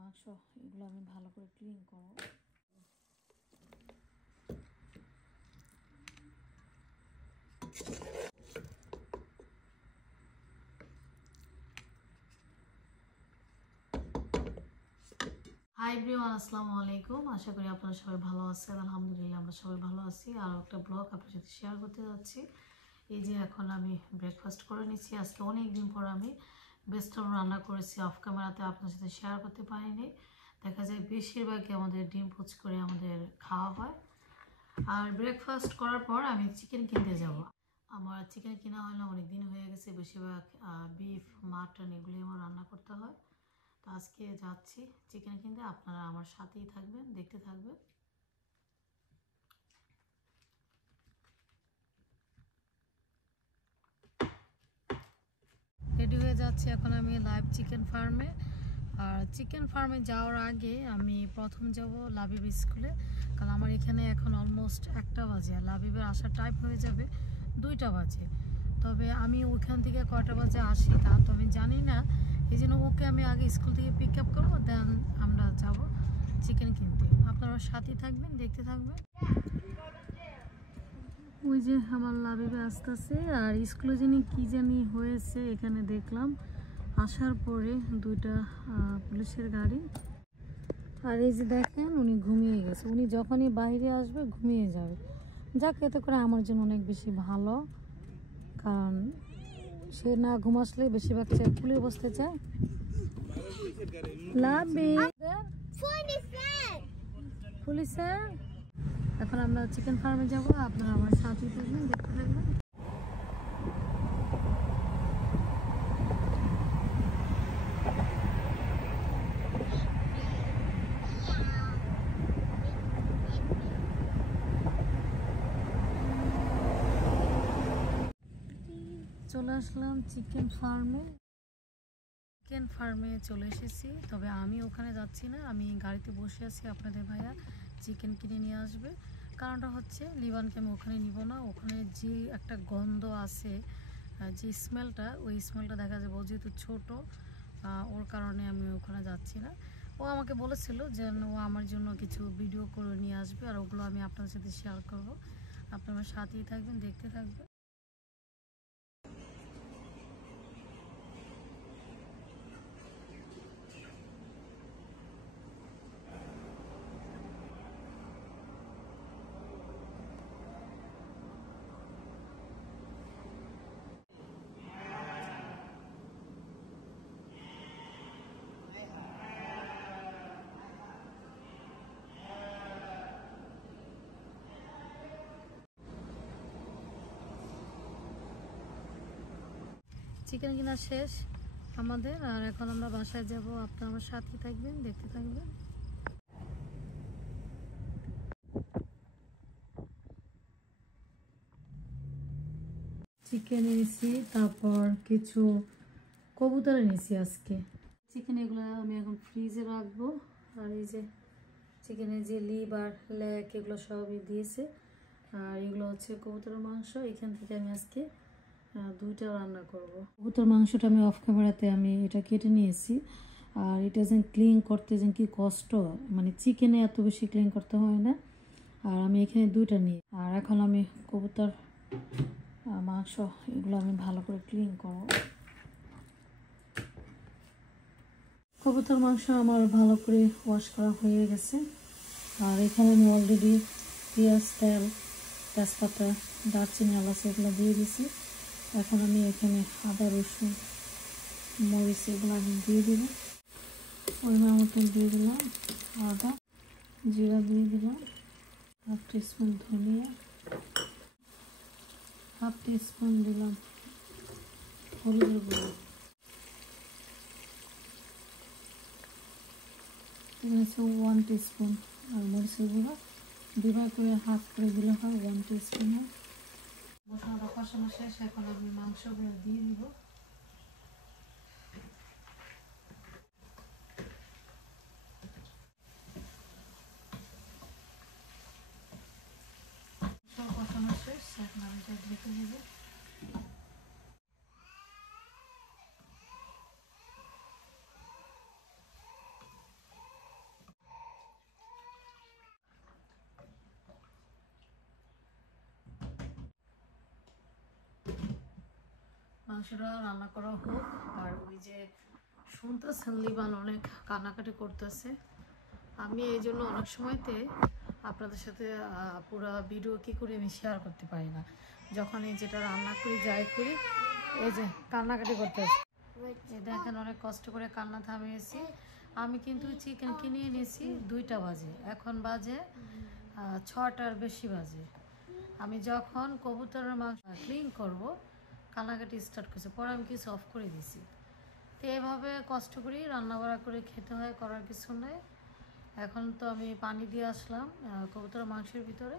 মাংস এগুলো আমি ভালো করে ক্লিন করব। হাই এভরিওয়ান, আসসালামু আলাইকুম। আশা করি আপনারা সবাই ভালো আছেন। আলহামদুলিল্লাহ আমরা সবাই ভালো আছি। আর একটা ব্লগ আপনার সাথে শেয়ার করতে যাচ্ছি। এই যে এখন আমি ব্রেকফাস্ট করে নিচ্ছি। আজকে অনেক দিন পর আমি বেস্টন রান্না করেছি, অফ ক্যামেরাতে আপনার সাথে শেয়ার করতে পারিনি। দেখা যায় বেশিরভাগই আমাদের ডিম পোচ করে আমাদের খাওয়া হয়। আর ব্রেকফাস্ট করার পর আমি চিকেন কিনতে যাব। আমার চিকেন কিনা হয় না, অনেক দিন হয়ে গেছে। বেশিরভাগ বিফ, মাটন এগুলি আমার রান্না করতে হয়। তো আজকে যাচ্ছি চিকেন কিনতে। আপনারা আমার সাথেই থাকবেন, দেখতে থাকবেন। রেডি হয়ে যাচ্ছি এখন আমি লাইভ চিকেন ফার্মে। আর চিকেন ফার্মে যাওয়ার আগে আমি প্রথম যাব লাবিব স্কুলে, কারণ আমার এখানে এখন অলমোস্ট 1টা বাজে, আর লাবিবের আসার টাইম হয়ে যাবে 2টা বাজে। তবে আমি ওইখান থেকে কয়টা বাজে আসি তা তো আমি জানি না, এই জন্য ওকে আমি আগে স্কুল থেকে পিক আপ করবো, দেন আমরা যাব চিকেন কিনতে। আপনারা সাথেই থাকবেন, দেখতে থাকবেন। ওই যে আমার লাবিবে আসতেছে, আর স্কুলে কি জানি হয়েছে এখানে দেখলাম আসার পরে 2টা পুলিশের গাড়ি। আর এই যে দেখেন উনি ঘুমিয়ে গেছে। উনি যখনই বাইরে আসবে ঘুমিয়ে যাবে। যাক, এতে করে আমার জন্য অনেক বেশি ভালো, কারণ সে না ঘুমাসলে বেশিরভাগ কুলে বসতে চায়। পুলিশে এখন আমরা চিকেন ফার্মে যাব। আপনারা আমার সাথে থাকবেন, দেখতে থাকবেন। চলে আসলাম চিকেন ফার্মে। চিকেন ফার্মে চলে এসেছি, তবে আমি ওখানে যাচ্ছি না, আমি গাড়িতে বসে আছি। আপনাদের ভাইয়া চিকেন কিনে নিয়ে আসবে। কারণটা হচ্ছে লিবানকে আমি ওখানে নিব না। ওখানে যে একটা গন্ধ আছে, যে স্মেলটা, ওই স্মেলটা দেখা যাবে। ও যেহেতু ছোটো, ওর কারণে আমি ওখানে যাচ্ছি না। ও আমাকে বলেছিল যে ও আমার জন্য কিছু ভিডিও করে নিয়ে আসবে, আর ওগুলো আমি আপনাদের সাথে শেয়ার করব। আপনারা সাথেই থাকবেন, দেখতে থাকবেন। চিকেন কিনা শেষ আমাদের, আর এখন আমরা বাসায় যাব। আপনারা আমার সাথে থাকবেন, দেখতে থাকবেন। চিকেন এনেছি, তারপর কিছু কবুতর এনেছি আজকে। চিকেন এগুলো আমি এখন ফ্রিজে রাখবো। আর এই যে চিকেনের যে লিভার, লেগ এগুলো সবই দিয়েছে। আর এগুলো হচ্ছে কবুতরের মাংস। এখান থেকে আমি আজকে 2টা রান্না করব। কবুতর মাংসটা আমি অফ ক্যামেরাতে আমি এটা কেটে নিয়েছি। আর এটা যেন ক্লিন করতে যেন কি কষ্ট, মানে চিকেনে এত বেশি ক্লিন করতে হয় না। আর আমি এখানে 2টা নিই। আর এখন আমি কবুতর মাংস এগুলো আমি ভালো করে ক্লিন করব। কবুতর মাংস আমার ভালো করে ওয়াশ করা হয়ে গেছে। আর এখানে আমি অলরেডি পেঁয়াজ, তেল, তেজপাতা, দারচিনি, এলাচ এগুলো দিয়ে দিয়েছি। এখন আমি এখানে আদা, রসুন, মরিচ এগুলো আমি দিয়ে দিব। পরিমাণ মতন দিয়ে দিলাম আদা, জিরা দিয়ে দিলাম, 1/2 টিস্পুন ধনিয়া, 1/2 টিস্পুন দিলাম হলুদের গুঁড়ো। এখানে হচ্ছে 1 টিস্পুন। আর মরিচের গুঁড়ো 2 ভাগ করে হাফ করে দিলে হয় 1 টিস্পুন। মশলাটা কষানো শেষ, এখন আমি মাংসগুলো দিয়ে দিব। কষানো শেষ, এখন আমি এটা ঢেকে দেবো। মাংসটা রান্না করা হোক। আর ওই যে শুনতেছেন লিবান অনেক কান্নাকাটি করতেছে। আমি এই জন্য অনেক সময়তে আপনাদের সাথে পুরো ভিডিও কী করে আমি শেয়ার করতে পারি না। যখন এই যেটা রান্না করি যাই করি এই যে কান্নাকাটি করতেছে। এই দেখেন অনেক কষ্ট করে কান্না থামিয়েছি। আমি কিন্তু চিকেন কিনে এনেছি 2টা বাজে, এখন বাজে 6টার বেশি বাজে। আমি যখন কবুতরের মাংস ক্লিন করব কান্নাকাটি স্টার্ট করছে, পরে আমি কিছু অফ করে দিছি। তো এভাবে কষ্ট করি রান্না বাড়া করে খেতে হয়, করার কিছু নেই। এখন তো আমি পানি দিয়ে আসলাম কবুতরের মাংসের ভিতরে,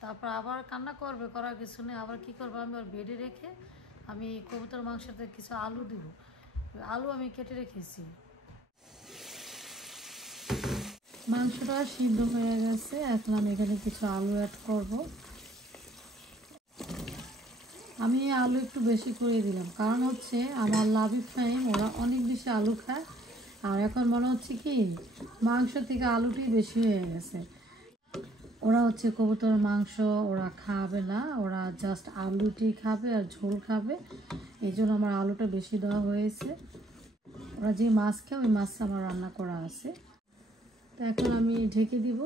তারপর আবার কান্না করবে, করার কিছু নেই। আবার কি করবো, আমি ওর বেডে রেখে আমি কবুতর মাংসতে কিছু আলু দিব। আলু আমি কেটে রেখেছি। মাংসটা সিদ্ধ হয়ে গেছে, এখন আমি এখানে কিছু আলু অ্যাড করব। আমি আলু একটু বেশি করে দিলাম, কারণ হচ্ছে আমার লাভি ফ্রাইম ওরা অনেক বেশি আলু খায়। আর এখন মনে হচ্ছে কি মাংস থেকে আলুটি বেশি হয়ে গেছে। ওরা হচ্ছে কবুতর মাংস ওরা খাবে না, ওরা জাস্ট আলুটি খাবে আর ঝোল খাবে। এই জন্য আমার আলুটা বেশি দেওয়া হয়েছে। ওরা যে মাছ খায় ওই মাছ আমার রান্না করা আছে। তো এখন আমি ঢেকে দিব।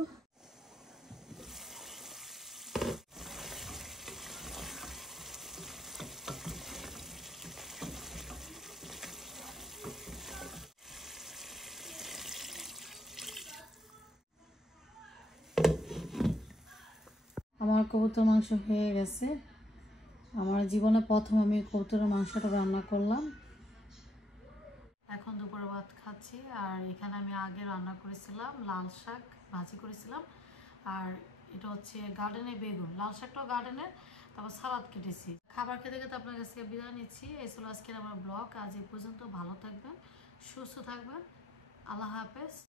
আমার কবুতর মাংস হয়ে গেছে। আমার জীবনে প্রথম আমি কবুতরের মাংসটা রান্না করলাম। এখন দুপুরে ভাত খাচ্ছি। আর এখানে আমি আগে রান্না করেছিলাম লাল শাক ভাজি করেছিলাম। আর এটা হচ্ছে গার্ডেনের বেগুন, লাল শাকটাও গার্ডেনের, তারপর সালাদ কেটেছি। খাবার খেতে খেতে আপনার কাছে বিদায় নিচ্ছি। এই ছিল আজকের আমার ব্লগ। আজ এই পর্যন্ত। ভালো থাকবেন, সুস্থ থাকবেন। আল্লাহ হাফেজ।